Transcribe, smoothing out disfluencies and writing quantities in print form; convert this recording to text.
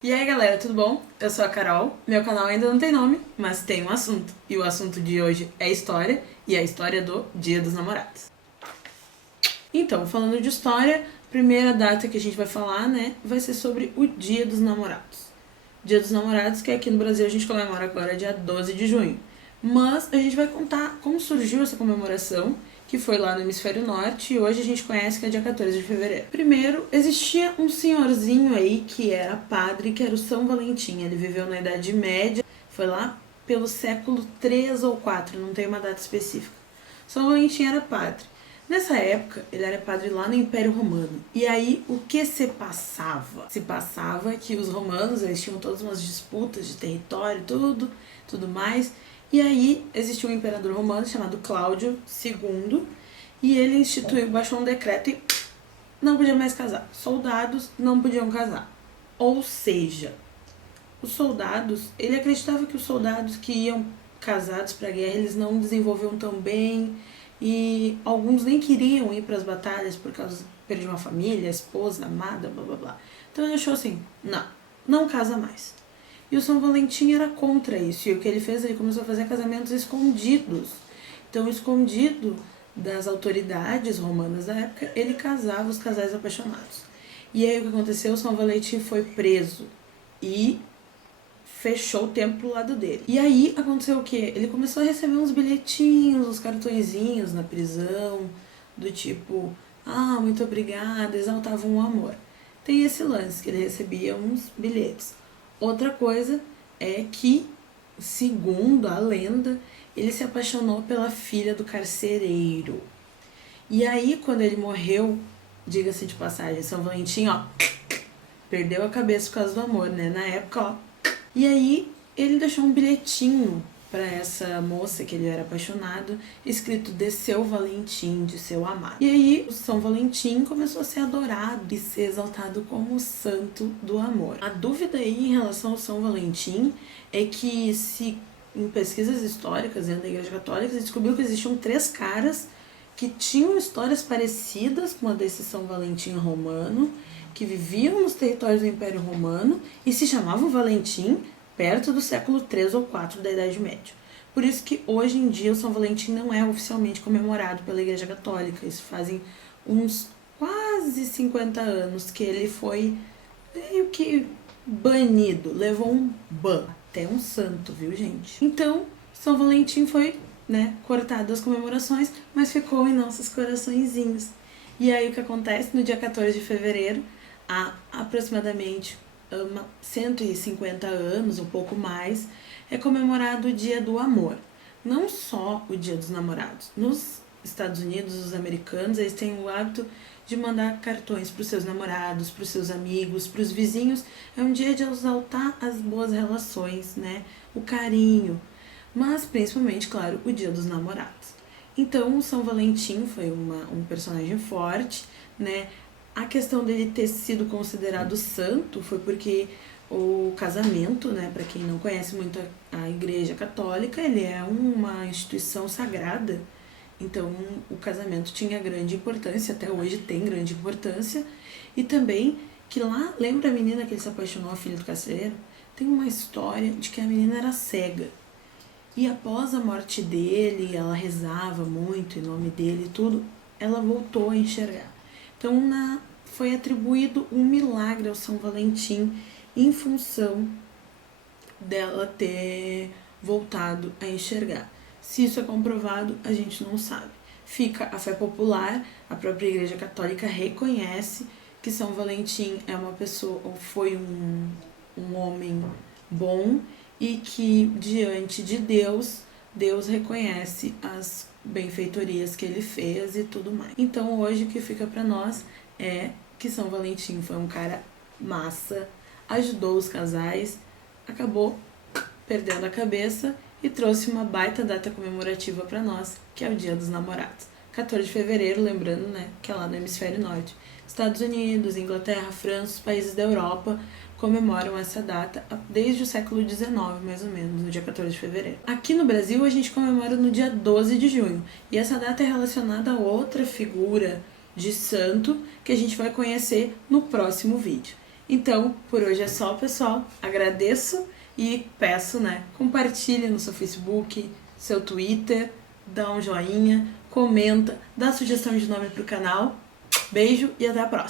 E aí galera, tudo bom? Eu sou a Carol, meu canal ainda não tem nome, mas tem um assunto. E o assunto de hoje é história, e é a história do Dia dos Namorados. Então, falando de história, a primeira data que a gente vai falar, né, vai ser sobre o Dia dos Namorados. Dia dos Namorados, que aqui no Brasil a gente comemora agora dia 12 de junho. Mas a gente vai contar como surgiu essa comemoração, que foi lá no Hemisfério Norte, e hoje a gente conhece que é dia 14 de fevereiro. Primeiro, existia um senhorzinho aí que era padre, que era o São Valentim. Ele viveu na Idade Média, foi lá pelo século 3 ou 4, não tem uma data específica. São Valentim era padre. Nessa época, ele era padre lá no Império Romano. E aí, o que se passava? Se passava que os romanos, eles tinham todas umas disputas de território, tudo mais. E aí, existiu um imperador romano chamado Cláudio II, e ele baixou um decreto e não podia mais casar. Soldados não podiam casar. Ou seja, os soldados, ele acreditava que os soldados que iam casados para a guerra, eles não desenvolviam tão bem, e alguns nem queriam ir para as batalhas por causa perder uma família, esposa, amada, blá blá blá. Então ele achou assim, não casa mais. E o São Valentim era contra isso, e o que ele fez, ele começou a fazer casamentos escondidos. Então, escondido das autoridades romanas da época, ele casava os casais apaixonados. E aí o que aconteceu? O São Valentim foi preso e fechou o tempo pro lado dele. E aí aconteceu o quê? Ele começou a receber uns bilhetinhos, uns cartõezinhos na prisão, do tipo, muito obrigada, exaltavam o amor. Tem esse lance, que ele recebia uns bilhetes. Outra coisa é que, segundo a lenda, ele se apaixonou pela filha do carcereiro. E aí, quando ele morreu, diga-se de passagem, São Valentim, perdeu a cabeça por causa do amor, né? Na época, E aí, ele deixou um bilhetinho para essa moça que ele era apaixonado, escrito de seu Valentim, de seu amado. E aí, o São Valentim começou a ser adorado e ser exaltado como o santo do amor. A dúvida aí em relação ao São Valentim é que, se em pesquisas históricas dentro da Igreja Católica, se descobriu que existiam 3 caras que tinham histórias parecidas com a desse São Valentim romano, que viviam nos territórios do Império Romano e se chamavam Valentim, perto do século 3 ou 4 da Idade Média. Por isso que hoje em dia o São Valentim não é oficialmente comemorado pela Igreja Católica. Isso fazem uns quase 50 anos que ele foi meio que banido, levou um ban, até um santo, viu gente? Então, São Valentim foi, cortado das comemorações, mas ficou em nossos coraçõezinhos. E aí o que acontece? No dia 14 de fevereiro, há aproximadamente 150 anos, um pouco mais, é comemorado o Dia do Amor. Não só o Dia dos Namorados. Nos Estados Unidos, os americanos, eles têm o hábito de mandar cartões para os seus namorados, para os seus amigos, para os vizinhos. É um dia de exaltar as boas relações, o carinho. Mas, principalmente, claro, o Dia dos Namorados. Então, o São Valentim foi um personagem forte, A questão dele ter sido considerado santo foi porque o casamento, para quem não conhece muito a Igreja Católica, ele é uma instituição sagrada. Então, o casamento tinha grande importância, até hoje tem grande importância. E também que lá, lembra a menina que ele se apaixonou, a filha do carcereiro? Tem uma história de que a menina era cega. E após a morte dele, ela rezava muito em nome dele e tudo, ela voltou a enxergar. Então, foi atribuído um milagre ao São Valentim em função dela ter voltado a enxergar. Se isso é comprovado, a gente não sabe. Fica a fé popular, a própria Igreja Católica reconhece que São Valentim é uma pessoa, ou foi um homem bom, e que diante de Deus reconhece as benfeitorias que ele fez e tudo mais. Então hoje o que fica para nós é que São Valentim foi um cara massa, ajudou os casais, acabou perdendo a cabeça e trouxe uma baita data comemorativa para nós, que é o Dia dos Namorados. 14 de fevereiro, lembrando, que é lá no Hemisfério Norte. Estados Unidos, Inglaterra, França, os países da Europa comemoram essa data desde o século XIX, mais ou menos, no dia 14 de fevereiro. Aqui no Brasil, a gente comemora no dia 12 de junho, e essa data é relacionada a outra figura de santo que a gente vai conhecer no próximo vídeo. Então, por hoje é só, pessoal. Agradeço e peço, compartilhe no seu Facebook, seu Twitter, dá um joinha, comenta, dá sugestão de nome pro canal. Beijo e até a próxima!